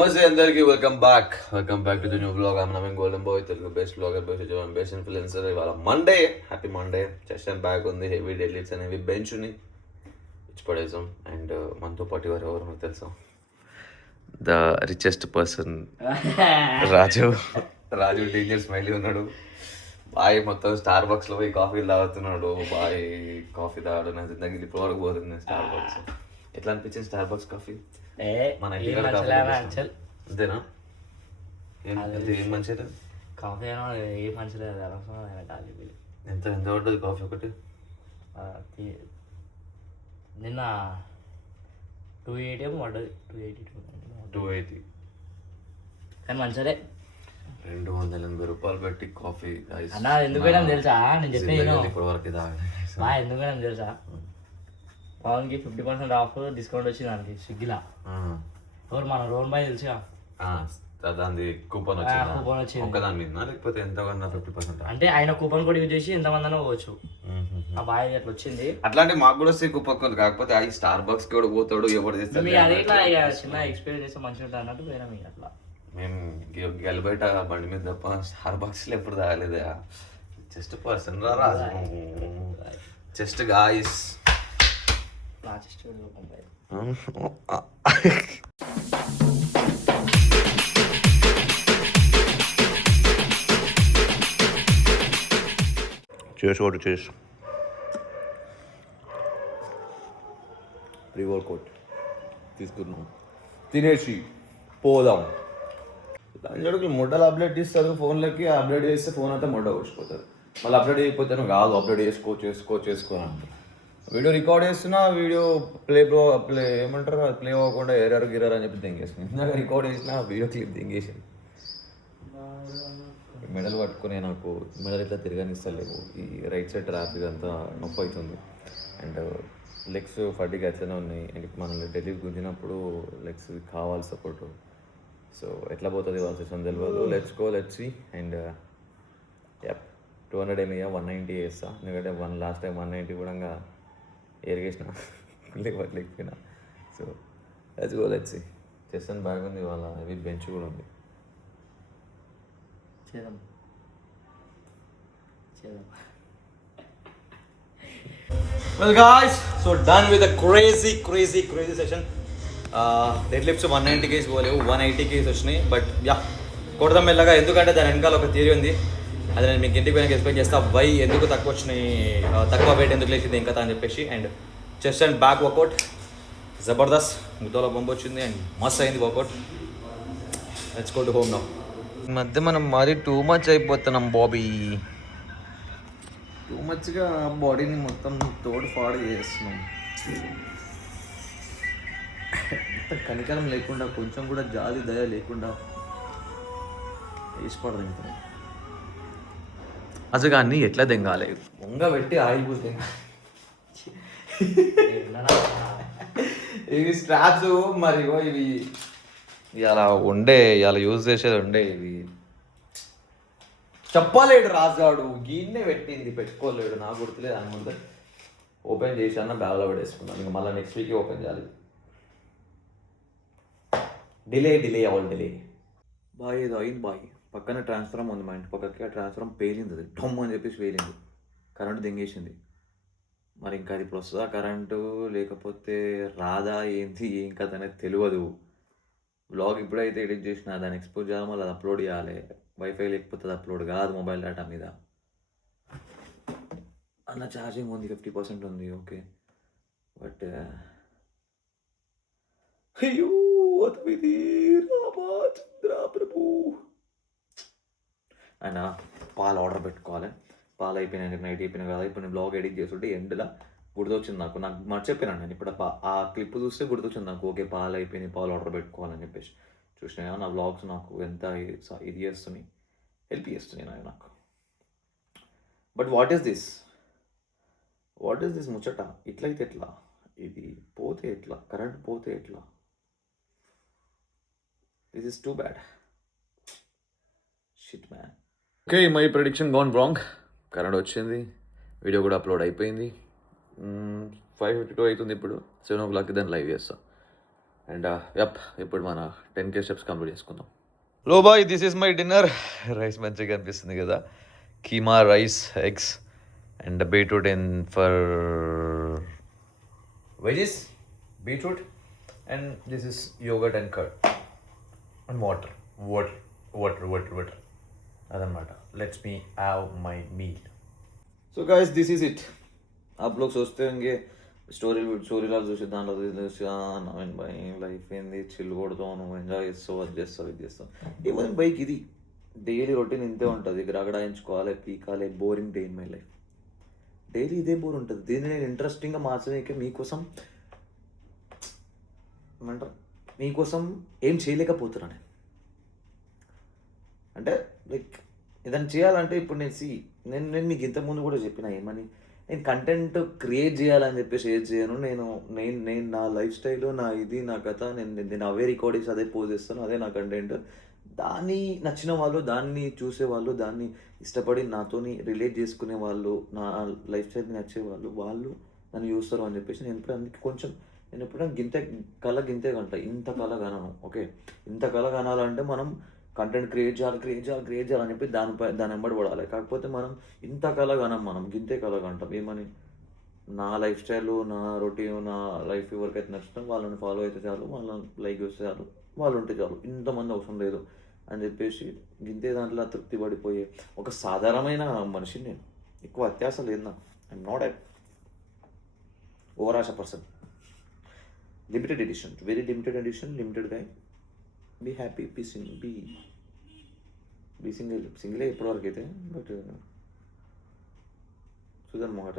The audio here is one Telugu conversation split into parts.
నమస్తే అందరికి welcome back to the new blog. I'm Naveen golden boy, Telugu best blogger, best influencer. ఇవాళ Monday, happy Monday. Chest bag ఉంది, హెవీ డెడ్లిఫ్ట్స్ అనేవి బెంచ్ని ఇచ్చి పడేసాం. అండ్ మనతో పాటు ఎవరు మనకు తెలుసా, the richest person Raju danger smiley ఉన్నాడు. బాయ్ మొత్తం స్టార్ బక్స్లో పోయి కాఫీ తాగుతున్నాడు. బాయ్ కాఫీ తాగడం నా జిందగీ ఇప్పుడు వరకు పోతుంది. స్టార్ బక్స్ ఎట్లా అనిపించింది? స్టార్ బక్స్ కాఫీ మన అంతేనా? ఏం మంచిది కాఫీ ఏం మంచిది ఎంత ఎంత పడ్డది కాఫీ ఒకటి? నిన్న 280 ఏమో పడ్డది. 280 కానీ మంచిదే. 280 రూపాయలు పెట్టి కాఫీ అన్నా ఎందుకు పోయినా తెలుసా? నేను చెప్పేది ఇప్పటి వరకు ఎందుకు పోయినా తెలుసా? పవన్కి 50% ఆఫ్ డిస్కౌంట్ వచ్చింది దానికి స్విగ్గీలో. ఎవరు మన రోన్ బాయ్ తెలుసుగా, దాని కూపన్ వచ్చింది ఒకదాని మీద, లేకపోతే ఎంత 50%? అంటే ఆయన కూపన్ కూడా యూజ్ చేసి ఎంతమంది అయినా పోవచ్చు. ఆ బాయ్ అట్లా వచ్చింది. అట్లాంటి మాకు కూడా వస్తే కూపన్, కాకపోతే ఆ స్టార్ బక్స్ కి కూడా పోతాడు, ఎవరు చేస్తారు. అదే చిన్న ఎక్స్పీరియన్స్ చేస్తే మంచిగా ఉంటుంది అన్నట్టు పోయినా. మీకు అట్లా మేము గెలబయట బండి మీద తప్ప స్టార్ బక్స్ లో ఎప్పుడు తాగలేదా? జస్ట్ పర్సన్ రాజు, జస్ట్ గాయస్. చేసి ప్రీ వర్కౌట్ తీసుకున్నాం, తినేసి పోదాం. లంజడుకులు మొడ్డలు అప్డేట్ ఇస్తారు ఫోన్లకి, అప్డేట్ చేస్తే ఫోన్ అంతా మొడ్డ వచ్చిపోతుంది. మళ్ళీ అప్డేట్ చేయకపోతే కాదు, అప్డేట్ చేసుకో అంటారు. వీడియో రికార్డ్ చేస్తున్నా, వీడియో ప్లే ఏమంటారు, ప్లే అవ్వకుండా ఎర్రర్ గిరర్ అని చెప్పి దింగేసింది. ఇందాక రికార్డ్ చేసిన వీడియో క్లిప్ దింగేసింది. మెడల్ పట్టుకుని నాకు మెడల్ ఇట్లా తిరగనిస్తలేవు. ఈ రైట్ సైడ్ ట్రాప్ ఇదంతా నొప్పి అవుతుంది. అండ్ లెగ్స్ ఫటిగా అట్లనే ఉన్నాయి. అండ్ మనల్ని ఢిల్లీ గుంజినప్పుడు లెగ్స్ కావాలి సపోర్టు. సో ఎట్లా పోతుంది వాళ్ళ సెషన్ తెలియదు. Let's see. అండ్ 200 ఏమయ్యా, 190 వేస్తా. ఎందుకంటే లాస్ట్ టైం 190 కూడా ఎరిగేసిన లేకపోయినా. So let's see. Chest bag ఉంది వాళ్ళ, అవి బెంచ్ కూడా ఉంది. Well guys, so done with a crazy session. Deadlifts 190 KG పోలేవు, 180 కేజీ వచ్చినాయి. బట్ కొడదాం మెల్లగా, ఎందుకంటే దాని వెనకాల ఒక థియరీ ఉంది. అది నేను మీకు ఇంటికి పోయినాక ఎక్స్ప్లెయిన్ చేస్తా. వై ఎందుకు తక్కువ వచ్చినాయి, తక్కువ వెయిట్ ఎందుకు లేచింది ఇంకా అని చెప్పేసి. And chest and back workout జబర్దస్త్, ముద్దలో బొమ్మ వచ్చింది అండ్ మస్త్ అయింది workout. Let's go to home now. ఈ మధ్య మనం మరీ టూ మచ్ అయిపోతున్నాం బాబీ. టూ మచ్గా బాడీని మొత్తం తోడు పాడు చేస్తున్నాం. ఎంత కనికరం లేకుండా, కొంచెం కూడా జాలి దయ లేకుండా వేసిపడదు. తింటున్నాం అసలు అన్నీ ఎట్లా తెంగాలి, వంగ పెట్టి ఆయిల్ పూసి తెంగాలి. ఇవి స్ట్రాప్స్ మరి ఇవి ఇలా ఇలా యూజ్ చేసేది ఉండే. ఇవి చెప్పలేడు రాజాడు, గీన్నే పెట్టింది, పెట్టుకోలేడు. నాకు గుర్తులేదు. అనుకుంటే ఓపెన్ చేశాను, బ్యాగ్లో పడేసుకున్నాను. ఇంకా మళ్ళీ నెక్స్ట్ వీక్ ఓపెన్ చేయాలి. Delay bye. ఏదో అయింది బాయ్. పక్కన ట్రాన్స్ఫార్మ్ ఉంది మా ఇంటి పక్కకి. ఆ ట్రాన్స్ఫార్మ్ పేలింది, అది టమ్ అని చెప్పేసి పేలింది. కరెంటు దింగేసింది. మరి ఇంకా అది ఇప్పుడు వస్తుందా కరెంటు, లేకపోతే రాదా, ఏంటి ఏం కథ అనేది తెలియదు. బ్లాగ్ ఇప్పుడైతే ఎడిట్ చేసిన దాన్ని ఎక్స్పోజ్ చేయాలి, మళ్ళీ అది అప్లోడ్ చేయాలి. వైఫై లేకపోతే అది అప్లోడ్ కాదు మొబైల్ డేటా మీద. అన్న ఛార్జింగ్ ఉంది, 50% ఉంది, ఓకే. బట్ అయ్యో అతమిది రామచంద్ర ప్రభు. ఆయన పాలు ఆర్డర్ పెట్టుకోవాలి. పాలు అయిపోయినాయి, నైట్ అయిపోయినా కదా. ఇప్పుడు నేను బ్లాగ్ ఎడిట్ చేస్తుంటే ఎండ్లో గుర్తొచ్చింది నాకు మర్చిపోయినాను. నేను ఇప్పుడు ఆ క్లిప్ చూస్తే గుర్తొచ్చింది నాకు, ఓకే పాలు అయిపోయినాయి, పాలు ఆర్డర్ పెట్టుకోవాలని చెప్పేసి. చూసినా నా బ్లాగ్స్ నాకు ఎంత ఇది చేస్తున్నాయి, హెల్ప్ చేస్తున్నాయి నాకు. బట్ వాట్ ఈస్ దిస్ ముచ్చట? ఇట్లయితే ఎట్లా, ఇది పోతే ఎట్లా, కరెంట్ పోతే ఎట్లా? This is too bad shit man. Okay, my prediction gone wrong. Current వచ్చింది, వీడియో కూడా అప్లోడ్ అయిపోయింది. 5:52 అవుతుంది ఇప్పుడు. 7 o'clock దాన్ని లైవ్ చేస్తాను. అండ్ యప్ ఇప్పుడు మన 10K స్టెప్స్ కంప్లీట్ చేసుకుందాం. లో boy, this is my dinner. Rice మంచిగా అనిపిస్తుంది కదా, కీమా rice, eggs and beetroot in for veggies, beetroot and this is yogurt and curd and water అదనమాట. Let's me have my meal. So guys this is it. आप लोग सोचते होंगे స్టోరీ లాగా చూసి దాంట్లో చూసి నవీన్ బై లైఫ్ ఏంది, చిల్ కొడతావు, నువ్వు ఎంజాయ్ చేస్తావు, అది చేస్తావు, ఇది చేస్తావు. ఈవెన్ బైక్ ఇది డైలీ రొటీన్ ఇంతే ఉంటుంది. రగడాయించుకోవాలి, పీకాలి, boring day in my life. Daily ఇదే బోర్ ఉంటుంది. దీన్ని నేను ఇంట్రెస్టింగ్గా మార్చడానికి మీకోసం ఏమంటారు, మీకోసం ఏం చేయలేకపోతున్నాను నేను. అంటే లైక్ ఏదైనా చేయాలంటే ఇప్పుడు నేను మీకు ఇంతకుముందు కూడా చెప్పిన ఏమని, నేను కంటెంట్ క్రియేట్ చేయాలని చెప్పేసి ఏది చేయను. నేను నా లైఫ్ స్టైల్, నా ఇది, నా కథ, నేను అవే రికార్డింగ్స్, అదే పోజ్ చేస్తాను, అదే నా కంటెంట్. దాన్ని నచ్చిన వాళ్ళు, దాన్ని చూసేవాళ్ళు, దాన్ని ఇష్టపడి నాతోని రిలేట్ చేసుకునే వాళ్ళు, నా లైఫ్ స్టైల్ని నచ్చేవాళ్ళు, వాళ్ళు నన్ను చూస్తారు అని చెప్పేసి నేను ఇప్పుడు అందుకే కొంచెం నేను ఎప్పుడైనా గింతే గంట ఇంత కళ కనను. ఓకే, ఇంత కళ కనాలంటే మనం కంటెంట్ క్రియేట్ చేయాలని చెప్పి దాని వెంబడి పడాలి. కాకపోతే మనం ఇంత కళ కనం, మనం గింతే కళ కంటాం. ఏమని, నా లైఫ్ స్టైల్, నా రొటీన్, నా లైఫ్ ఎవరికైతే నచ్చుతాం వాళ్ళని ఫాలో అయితే చాలు, వాళ్ళని లైక్ చేస్తే చాలు, వాళ్ళు ఉంటే చాలు, ఇంతమంది అవసరం లేదు అని చెప్పేసి గింతే దాంట్లో తృప్తి పడిపోయే ఒక సాధారణమైన మనిషిని నేను. ఎక్కువ అత్యాస లేదు నాకు. ఐఎమ్ నాట్ ఎ ఓవరాశ person. Limited edition, very limited edition, limited guy. Be happy, be సింగిలే ఇప్పటివరకు అయితే. బట్ చూద్దాం మాట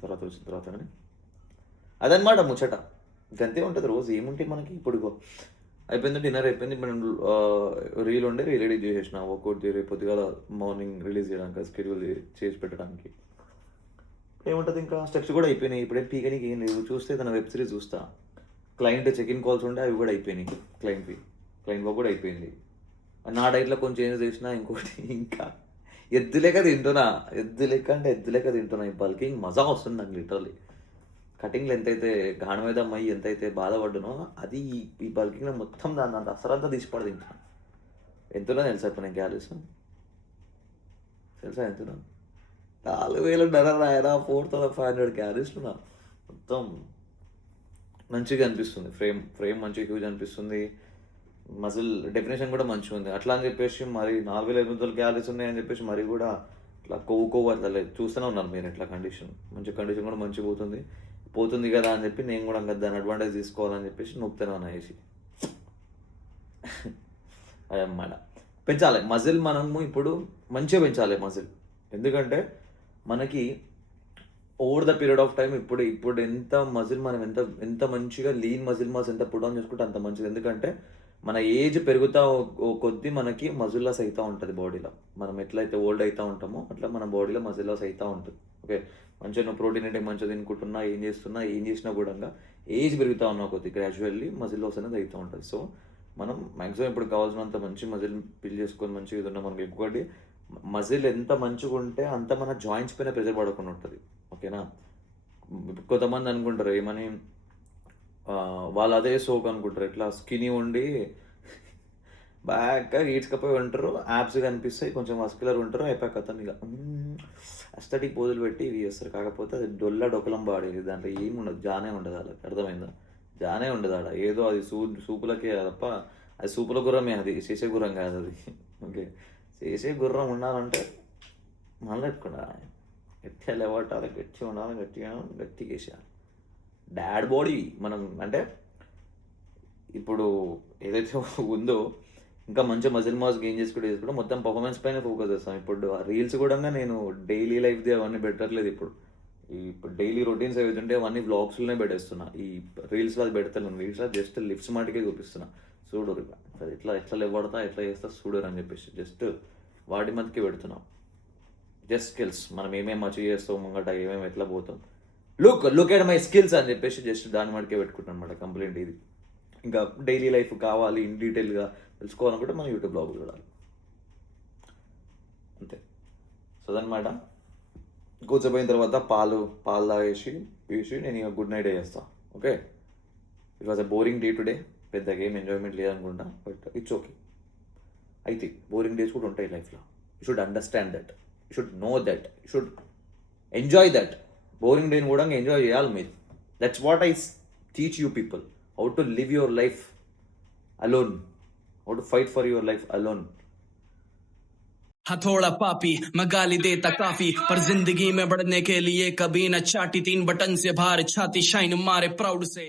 తర్వాత వచ్చిన తర్వాత. కానీ అదనమాట ముచ్చట. ఇంకంతే ఉంటుంది రోజు. ఏముంటే మనకి ఇప్పుడు అయిపోయింది, డిన్నర్ అయిపోయింది. ఇప్పుడు నేను రీల్ ఎడిట్ చేసేసిన. వర్కౌట్ రేపు పొద్దుగాల మార్నింగ్ రిలీజ్ చేయడానికి, స్కెడ్యూల్ చేసి పెట్టడానికి. ఏముంటుంది, ఇంకా స్టెప్స్ కూడా అయిపోయినాయి. ఇప్పుడేం పీకనికి ఏం లేదు. చూస్తే తన వెబ్ సిరీస్ చూస్తా. క్లయింట్ చెక్ ఇన్ కాల్స్ ఉంటే అవి కూడా అయిపోయినాయి. క్లయింట్ వర్క్ కూడా అయిపోయింది. నా డైట్లో కొంచెం చేంజ్ చేసిన. ఇంకోటి ఇంకా ఎద్దు లెక్క తింటున్నా. ఎద్దు లెక్క తింటున్నా. ఈ బల్కింగ్ మజా వస్తుంది నాకు లిటరలీ. కటింగ్లో ఎంతైతే గాఢమేదం అయ్యి ఎంతైతే బాధపడ్డానో అది ఈ బల్కింగ్లో మొత్తం దాన్ని అంత అసలంతా తీసిపడి తింటున్నాను. ఎంతున్నా తెలుసా ఇప్పుడు నేను క్యాలరీస్ తెలుసా ఎంతున్నా? 4,000 రాయరా, 4,500 క్యాలరీస్లు నా. మొత్తం మంచిగా అనిపిస్తుంది. ఫ్రేమ్ మంచిగా హ్యూజ్ అనిపిస్తుంది. మజిల్ డెఫినేషన్ కూడా మంచిగా ఉంది. అట్లా అని చెప్పేసి మరి 4,800 క్యాలరీస్ ఉన్నాయని చెప్పేసి మరి కూడా ఇట్లా కొవ్వు అట్లా లేదు. చూస్తూనే ఉన్నారు మీరు ఎట్లా కండిషన్ కూడా మంచిగా పోతుంది కదా అని చెప్పి నేను కూడా ఇంకా దాని అడ్వాంటేజ్ తీసుకోవాలని చెప్పేసి నొప్పుతూనే ఉన్నా వేసి. అదన్నమాట. పెంచాలి మజిల్. మనము ఇప్పుడు మంచిగా పెంచాలి మజిల్. ఎందుకంటే మనకి over the period of time ఇప్పుడు ఎంత మజిల్ మనం ఎంత మంచిగా లీన్ మజిల్ మాస్ ఎంత పుట్ ఆన్ చేసుకుంటే అంత మంచిది. ఎందుకంటే మన ఏజ్ పెరుగుతా కొద్దీ మనకి మజిల్ లాస్ అవుతూ ఉంటుంది బాడీలో. మనం ఎట్లయితే ఓల్డ్ అవుతూ ఉంటామో అట్లా మన బాడీలో మజిల్ లాస్ అవుతూ ఉంటుంది. ఓకే, మంచిగా నువ్వు ప్రోటీన్ ఇంటేక్ మంచిగా తినుకుంటున్నా, ఏం చేసినా కూడా ఏజ్ పెరుగుతూ ఉన్నా కొద్ది గ్రాడ్యువల్లీ మజిల్ లాస్ అనేది అవుతూ ఉంటుంది. సో మనం మ్యాక్సిమం ఇప్పుడు కావాల్సినంత మంచి మజిల్ బిల్డ్ చేసుకొని మంచిగా ఇది ఉన్నాం. మనకి ఇంకొకటి మజిల్ ఎంత మంచిగా ఉంటే అంత మన జాయింట్స్ పైన ప్రెజర్ పడకుండా ఉంటుంది. ఓకేనా? కొంతమంది అనుకుంటారు ఏమని, వాళ్ళు అదే సోక్ అనుకుంటారు. ఇట్లా స్కినీ ఉండి బాగా ఈడ్చుకపోయి ఉంటారు, యాప్స్ కనిపిస్తాయి, కొంచెం మస్కులర్ ఉంటారు, అయిపోయాక అతను ఇక అస్థెటిక్ పోజులు పెట్టి ఇవి చేస్తారు. కాకపోతే అది డొక్కలం బాడేది. దాంట్లో ఏమి ఉండదు, జానే ఉండదు. వాళ్ళకి అర్థమైందా? జానే ఉండదు ఆడ. ఏదో అది సూపులకే తప్ప అది సూపుల గుర్రమే, అది చేసే గుర్రం కాదు అది. ఓకే, చేసే గుర్రం ఉండాలంటే మళ్ళీ పెట్టుకుంటారు. గట్టిగా లేవట్టాలి, గట్టిగా ఉండాలి, గట్టిగా వేసేయాలి. డాడ్ బాడీ మనం అంటే ఇప్పుడు ఏదైతే ఉందో ఇంకా మంచి మజిల్ మాస్ గెయిన్ చేసుకుంటే మొత్తం పర్ఫార్మెన్స్ పైన ఫోకస్ చేస్తాం. ఇప్పుడు రీల్స్ కూడా నేను డైలీ లైఫ్ది అవన్నీ పెట్టట్లేదు. ఇప్పుడు డైలీ రొటీన్స్ ఏవైతే ఉంటే అవన్నీ వ్లాగ్స్లోనే పెట్టేస్తున్నా. ఈ రీల్స్లో అది పెడతాను. రీల్స్లో జస్ట్ లిఫ్ట్స్ మాటికే చూపిస్తున్నా. చూడరు ఎట్లా లేవడతా, ఎట్లా చేస్తా చూడరు అని చెప్పేసి జస్ట్ వాటి మధ్యకే పెడుతున్నాం. జస్ట్ స్కిల్స్, మనం ఏమేమి అచీవ్ చేస్తాం, ముంగట ఏమేమి ఎట్లా పోతాం, లుక్ ఎట్ మై స్కిల్స్ అని చెప్పేసి జస్ట్ దాని మటుకే పెట్టుకుంటాను అనమాట. కంప్లీట్ ఇది. ఇంకా డైలీ లైఫ్ కావాలి ఇన్ డీటెయిల్గా తెలుసుకోవాలనుకుంటే మనం యూట్యూబ్ బ్లాగ్ చూడాలి అంతే. సో అదనమాట. కూర్చోపోయిన తర్వాత పాలు తాగేసి నేను ఇక గుడ్ నైట్ చేస్తాను. Okay, it was a boring day today. పెద్దగా ఏం ఎంజాయ్మెంట్ లేదనుకుంటా, బట్ ఇట్స్ ఓకే. అయితే బోరింగ్ డేస్ కూడా ఉంటాయి లైఫ్లో. You should understand that, you should know that, you should enjoy that. Boring డేని కూడా ఎంజాయ్ చేయాలి మీరు. That's what I teach you people, how to live your life alone, how to fight for your life alone. हथौड़ा पापी मैं गाली देता काफी, पर जिंदगी में बढ़ने के लिए कभी न चाटी, 3 बटन से बाहर छाती शाइन मारे प्राउड से.